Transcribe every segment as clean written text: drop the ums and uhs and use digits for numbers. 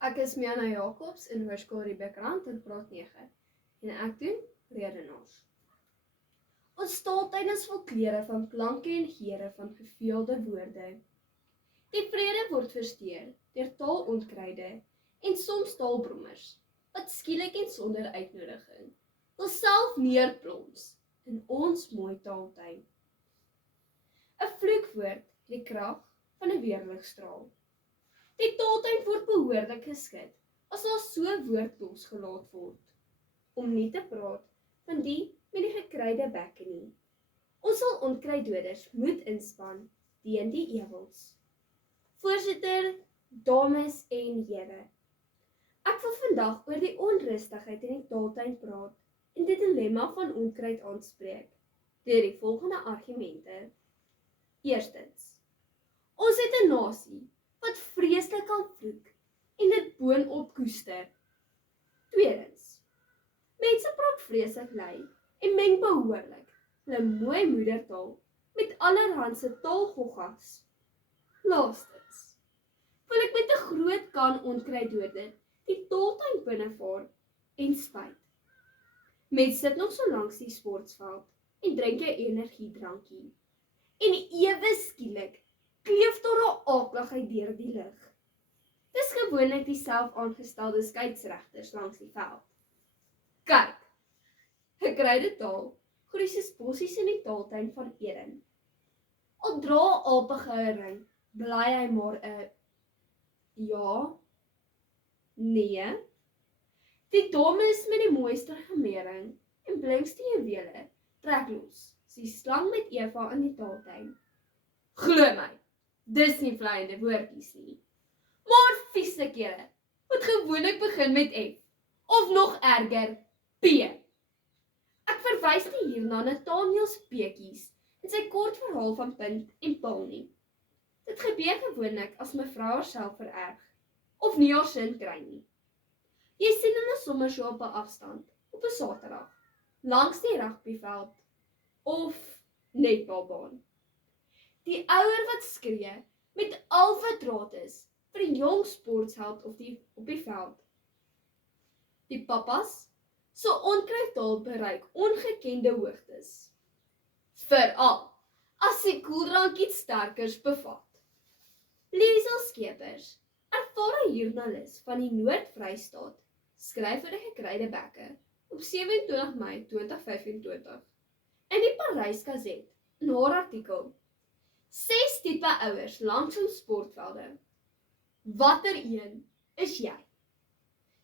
Ek is Miana Jacobs in Hoërskool Riebeekrand in graad 9 en ek doen redenaars. Ons taaltuin is vol kleure van klanke en geure van geveelde woorde. Die vrede word versteur deur taalonkruide en soms taalbrommers, wat skielik en sonder uitnodiging wil self neerplons in ons mooi taaltuin. 'n Vloekwoord het die krag van 'n weerligstraal. Die taaltuin word behoorlik geskit as daar so 'n woord losgelaat word. Om nie te praat van die met die gekryde bekke nie. Ons sal onkruiddoders moet inspann teen die ewels. Voorsitter, dames en here. Ek wil vandag oor die onrustigheid in die taaltuin praat en die dilemma van onkruid aanspreek deur die volgende argumente. Eerstens, ons het 'n nasie wat vreeslik kan vloek en dit boonop koester. Tweedens, mense praat vreeslik lui en meng behoorlik hulle mooi moedertaal met allerhande taalgoggas. Laastens, wil ek met 'n groot kan onkruiddoder die taaltuin binnevaar en spuit. Mense sit nog so langs die sportveld en drink 'n energiedrankie. En ewe skielik kleef daar 'n aakligheid deur die lug. Dis gewoonlik die self-aangestelde skeieregters langs die veld. Kyk, gekryde taal groei soos bossies in die taaltuin van Eden. Al dra apige 'n ring, bly hy maar 'n ja, nee. Die dames met die mooiste gemering en blinkste juwele trek los, die slang met Eva in die taaltuin. Glo my, dis nie vleiende woordjies nie. Maar viese kere, wat gewoonlik begin met F, of nog erger, P. Ek verwys nie hier na Nathaniel se peetjies en sy kort verhaal van Punt en Paul nie. Dit gebeur gewoonlik as mevrou haarself vererg, of nie haar sin kry nie. Jy sien hulle sommer so op 'n afstand, op 'n Saterdag, langs die rugbyveld, of netbalbaan. Die ouer wat skree met al wat raad is vir die jong sportheld op die veld. Die pappas so onkruidtaal bereik ongekende hoogtes. Veral as die koeldrank iets sterkers bevat. Liesel Skeepers, ervare joernalis van die Noord-Vrystaat, skryf oor die gekryde bekke op 27 Mei 2025 in die Parys Gazette in haar artikel 6 tipe ouers langs ons sportvelde. Watter een is jy?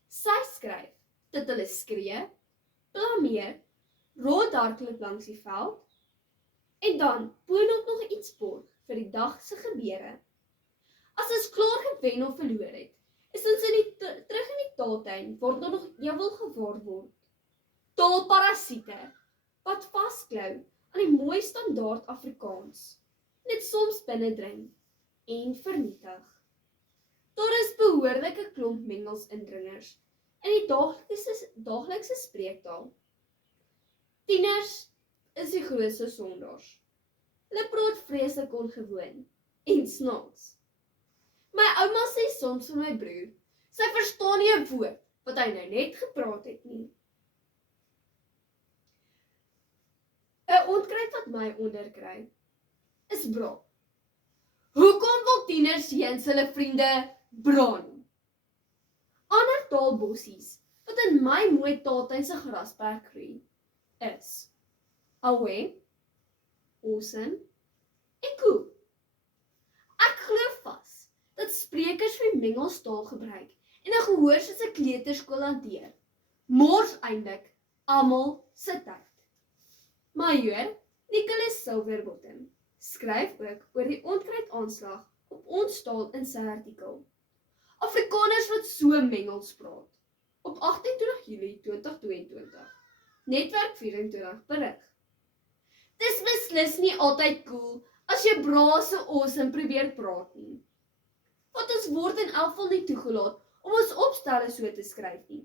Sy skryf dat hulle skree, blameer, rondhardloop langs die veld en dan boonop nog iets borg vir die dag se gebeure. As ons klaar gewen of verloor het, is ons terug in die taaltuin waar daar nog ewel gewaar word. Taalparasiete wat vasklou aan die mooi standaard Afrikaans, net soms binnendring en vernietig. Daar is behoorlike klomp mengels indringers in die daaglikse spreektaal. Tieners is die grootste sondaars. Hulle praat vreeslik ongewoon en snaaks. My ouma sê soms vir my broer, sy verstaan nie 'n woord wat hy nou net gepraat het nie. 'n Onkruid wat my onderkry is bra. Hoekom wil tieners eens hulle vriende bra nie? Ander taalbossies wat in my mooi taaltuin se grasperk groei is awe, awesome en cool. Ek glo vas dat sprekers vir mengelstaal gebruik en 'n gehoor soos 'n kleuterskool hanteer, mors eintlik almal se tyd. Majoor Nicholas Silverbottom skryf ook oor die onkruidaanslag op ons taal in sy artikel. Afrikaners wat so mengels praat. Op 28 Julie 2022. Netwerk 24 berig. Dis beslis nie altyd cool as jy brase awesome probeer praat nie. Want ons word in elk geval nie toegelaat om ons opstelle so te skryf nie.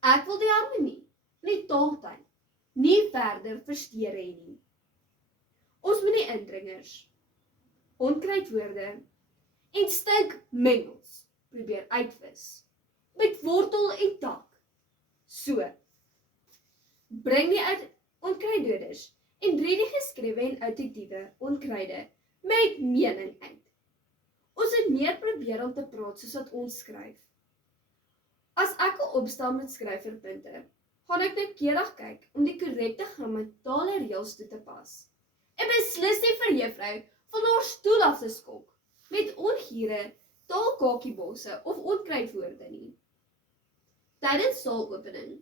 Ek wil die harmonie in die taaltuin nie verder versteur hê nie. Ons moet die indringers, onkruidwoorde en stinkmengels probeer uitvis, met wortel en tak. So, bring die onkruiddoders en red die geskrewe en auditiewe onkruide met mening uit. Ons het meer probeer om te praat soos wat ons skryf. As ek 'n opstel met skryfverpunte, gaan ek noukeurig kyk om die korrekte grammatale reëls toe te pas. En beslis nie vir juffrou van haar stoel af te skok met ongure, taalkakiebosse of onkruidwoorde nie. Tydens saalopening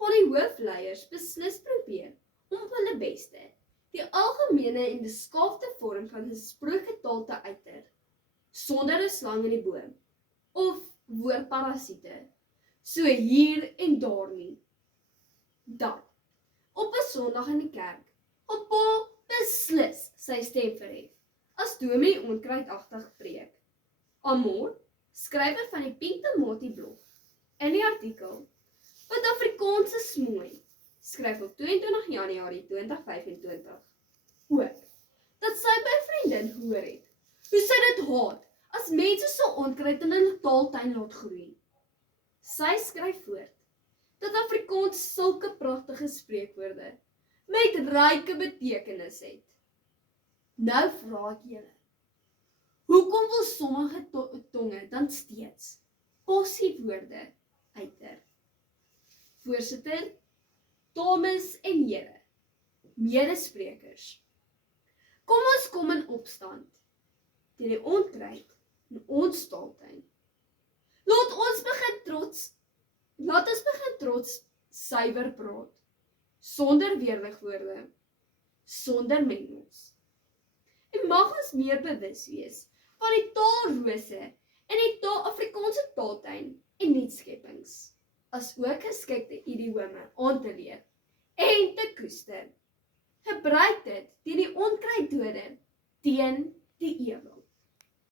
gaan die hoofleiers beslis probeer om op hulle beste die algemene en beskaafde vorm van gesproke taal te uiter, sonder 'n slang in die boom of woordparasiete, so hier en daar nie. Dan, op 'n Sondag in die kerk, gaan Pa beslis sy stem verhef, as dominee onkruidagtig preek. Amor, skrywer van die Pink Tamatie blog, in die artikel, wat Afrikaans is mooi, skryf op 22 Januarie 2025, ook, dat sy by 'n vriendin gehoor het, hoe sy dit haat, as mense so onkruid in 'n taaltuin laat groei. Sy skryf voort, dat Afrikaans sulke pragtige spreekwoorde, met ryke betekenis het. Nou vra ek julle, hoekom wil sommige tonge dan steeds passiewoorde uiter? Voorsitter, dames en here, medesprekers, kom in opstand teen die onkruid in ons taaltuin. Laat ons begin trots suiwer praat, sonder weerligwoorde, sonder mengels. En mag ons meer bewus wees van die taalrose in die Afrikaanse taaltuin en nuutskeppings, as ook geskikte idiome aan te leer en te koester. Gebruik dit teen die onkruiddoder, teen